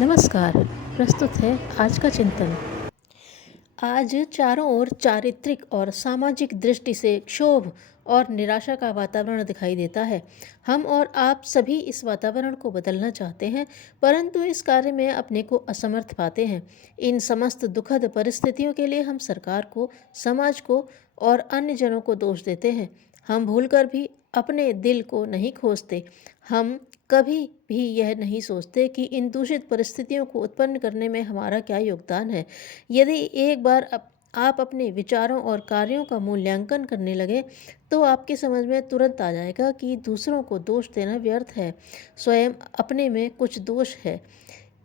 नमस्कार। प्रस्तुत है आज का चिंतन। आज चारों ओर चारित्रिक और सामाजिक दृष्टि से क्षोभ और निराशा का वातावरण दिखाई देता है। हम और आप सभी इस वातावरण को बदलना चाहते हैं, परंतु इस कार्य में अपने को असमर्थ पाते हैं। इन समस्त दुखद परिस्थितियों के लिए हम सरकार को, समाज को और अन्य जनों को दोष देते हैं। हम भूलकर भी अपने दिल को नहीं खोजते। हम कभी भी यह नहीं सोचते कि इन दूषित परिस्थितियों को उत्पन्न करने में हमारा क्या योगदान है। यदि एक बार आप अपने विचारों और कार्यों का मूल्यांकन करने लगे, तो आपकी समझ में तुरंत आ जाएगा कि दूसरों को दोष देना व्यर्थ है। स्वयं अपने में कुछ दोष है,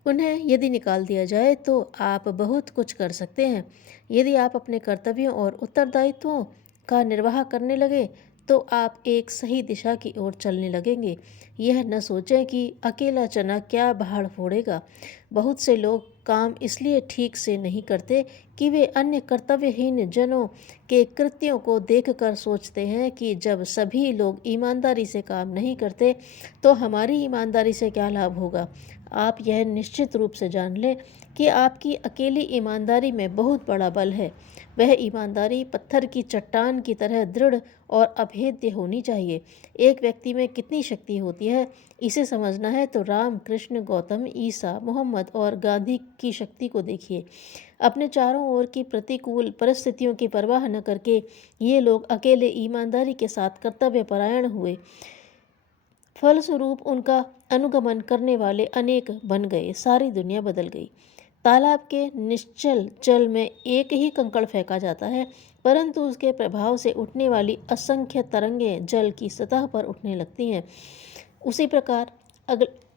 उन्हें यदि निकाल दिया जाए तो आप बहुत कुछ कर सकते हैं। यदि आप अपने कर्तव्यों और उत्तरदायित्वों का निर्वाह करने लगे, तो आप एक सही दिशा की ओर चलने लगेंगे। यह न सोचें कि अकेला चना क्या पहाड़ फोड़ेगा। बहुत से लोग काम इसलिए ठीक से नहीं करते कि वे अन्य कर्तव्यहीन जनों के कृत्यों को देखकर सोचते हैं कि जब सभी लोग ईमानदारी से काम नहीं करते, तो हमारी ईमानदारी से क्या लाभ होगा। आप यह निश्चित रूप से जान लें कि आपकी अकेली ईमानदारी में बहुत बड़ा बल है। वह ईमानदारी पत्थर की चट्टान की तरह दृढ़ और अभेद्य होनी चाहिए। एक व्यक्ति में कितनी शक्ति होती है, इसे समझना है तो राम, कृष्ण, गौतम, ईसा, मोहम्मद और गांधी की शक्ति को देखिए। अपने चारों ओर की प्रतिकूल परिस्थितियों की परवाह न करके ये लोग अकेले ईमानदारी के साथ कर्तव्यपरायण हुए। फलस्वरूप उनका अनुगमन करने वाले अनेक बन गए। सारी दुनिया बदल गई। तालाब के निश्चल जल में एक ही कंकड़ फेंका जाता है, परंतु उसके प्रभाव से उठने वाली असंख्य तरंगें जल की सतह पर उठने लगती हैं। उसी प्रकार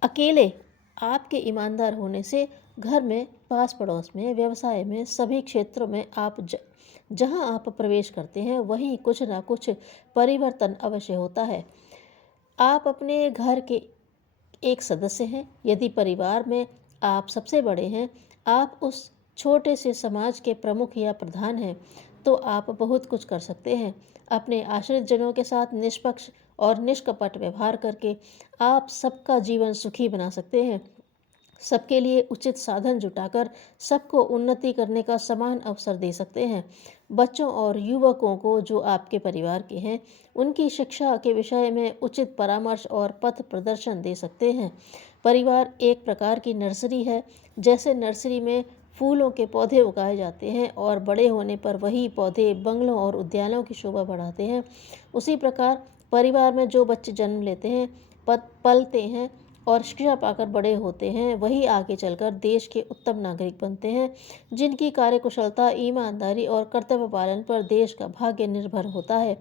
अकेले आपके ईमानदार होने से घर में, पास पड़ोस में, व्यवसाय में, सभी क्षेत्रों में जहाँ आप प्रवेश करते हैं वहीं कुछ ना कुछ परिवर्तन अवश्य होता है। आप अपने घर के एक सदस्य हैं। यदि परिवार में आप सबसे बड़े हैं, आप उस छोटे से समाज के प्रमुख या प्रधान हैं, तो आप बहुत कुछ कर सकते हैं। अपने आश्रित जनों के साथ निष्पक्ष और निष्कपट व्यवहार करके आप सबका जीवन सुखी बना सकते हैं। सबके लिए उचित साधन जुटाकर सबको उन्नति करने का समान अवसर दे सकते हैं। बच्चों और युवकों को जो आपके परिवार के हैं, उनकी शिक्षा के विषय में उचित परामर्श और पथ प्रदर्शन दे सकते हैं। परिवार एक प्रकार की नर्सरी है। जैसे नर्सरी में फूलों के पौधे उगाए जाते हैं और बड़े होने पर वही पौधे बंगलों और उद्यानों की शोभा बढ़ाते हैं, उसी प्रकार परिवार में जो बच्चे जन्म लेते हैं, पलते हैं और शिक्षा पाकर बड़े होते हैं, वही आगे चलकर देश के उत्तम नागरिक बनते हैं, जिनकी कार्यकुशलता, ईमानदारी और कर्तव्य पालन पर देश का भाग्य निर्भर होता है।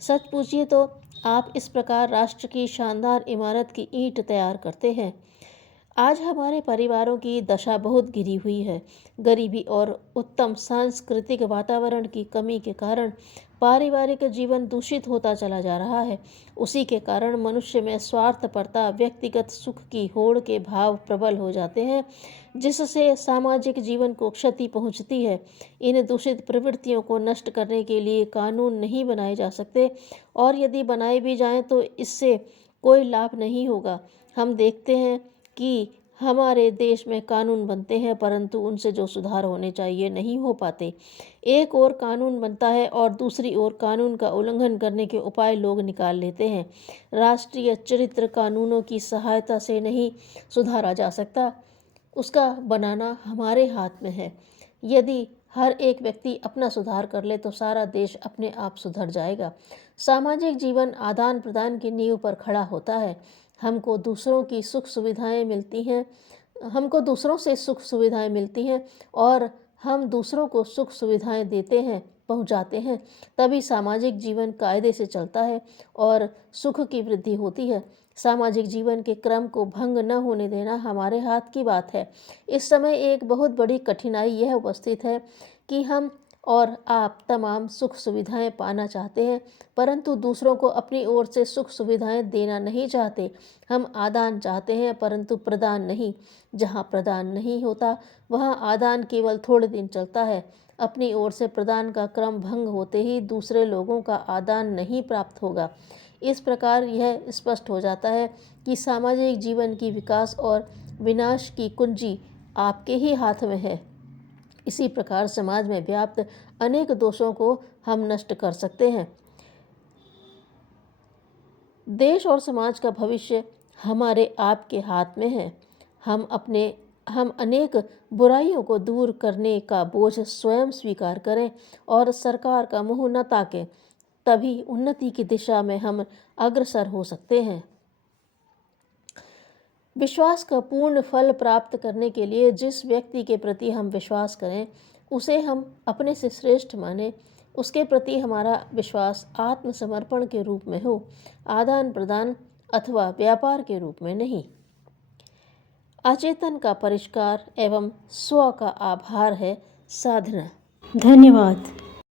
सच पूछिए तो आप इस प्रकार राष्ट्र की शानदार इमारत की ईंट तैयार करते हैं। आज हमारे परिवारों की दशा बहुत गिरी हुई है। गरीबी और उत्तम सांस्कृतिक वातावरण की कमी के कारण पारिवारिक जीवन दूषित होता चला जा रहा है। उसी के कारण मनुष्य में स्वार्थपरता, व्यक्तिगत सुख की होड़ के भाव प्रबल हो जाते हैं, जिससे सामाजिक जीवन को क्षति पहुंचती है। इन दूषित प्रवृत्तियों को नष्ट करने के लिए कानून नहीं बनाए जा सकते, और यदि बनाए भी जाएं तो इससे कोई लाभ नहीं होगा। हम देखते हैं कि हमारे देश में कानून बनते हैं, परंतु उनसे जो सुधार होने चाहिए नहीं हो पाते। एक ओर कानून बनता है और दूसरी ओर कानून का उल्लंघन करने के उपाय लोग निकाल लेते हैं। राष्ट्रीय चरित्र कानूनों की सहायता से नहीं सुधारा जा सकता, उसका बनाना हमारे हाथ में है। यदि हर एक व्यक्ति अपना सुधार कर ले तो सारा देश अपने आप सुधर जाएगा। सामाजिक जीवन आदान प्रदान की नींव पर खड़ा होता है। हमको दूसरों की सुख सुविधाएं मिलती हैं हमको दूसरों से सुख सुविधाएं मिलती हैं और हम दूसरों को सुख सुविधाएं देते हैं, पहुंचाते हैं, तभी सामाजिक जीवन कायदे से चलता है और सुख की वृद्धि होती है। सामाजिक जीवन के क्रम को भंग न होने देना हमारे हाथ की बात है। इस समय एक बहुत बड़ी कठिनाई यह उपस्थित है कि हम और आप तमाम सुख सुविधाएं पाना चाहते हैं, परंतु दूसरों को अपनी ओर से सुख सुविधाएं देना नहीं चाहते। हम आदान चाहते हैं परंतु प्रदान नहीं। जहाँ प्रदान नहीं होता वहाँ आदान केवल थोड़े दिन चलता है। अपनी ओर से प्रदान का क्रम भंग होते ही दूसरे लोगों का आदान नहीं प्राप्त होगा। इस प्रकार यह स्पष्ट हो जाता है कि सामाजिक जीवन की विकास और विनाश की कुंजी आपके ही हाथ में है। इसी प्रकार समाज में व्याप्त अनेक दोषों को हम नष्ट कर सकते हैं। देश और समाज का भविष्य हमारे आपके हाथ में है। हम अनेक बुराइयों को दूर करने का बोझ स्वयं स्वीकार करें और सरकार का मुंह न ताकें, तभी उन्नति की दिशा में हम अग्रसर हो सकते हैं। विश्वास का पूर्ण फल प्राप्त करने के लिए जिस व्यक्ति के प्रति हम विश्वास करें, उसे हम अपने से श्रेष्ठ माने। उसके प्रति हमारा विश्वास आत्मसमर्पण के रूप में हो, आदान प्रदान अथवा व्यापार के रूप में नहीं। अचेतन का परिष्कार एवं स्व का आभार है साधना। धन्यवाद।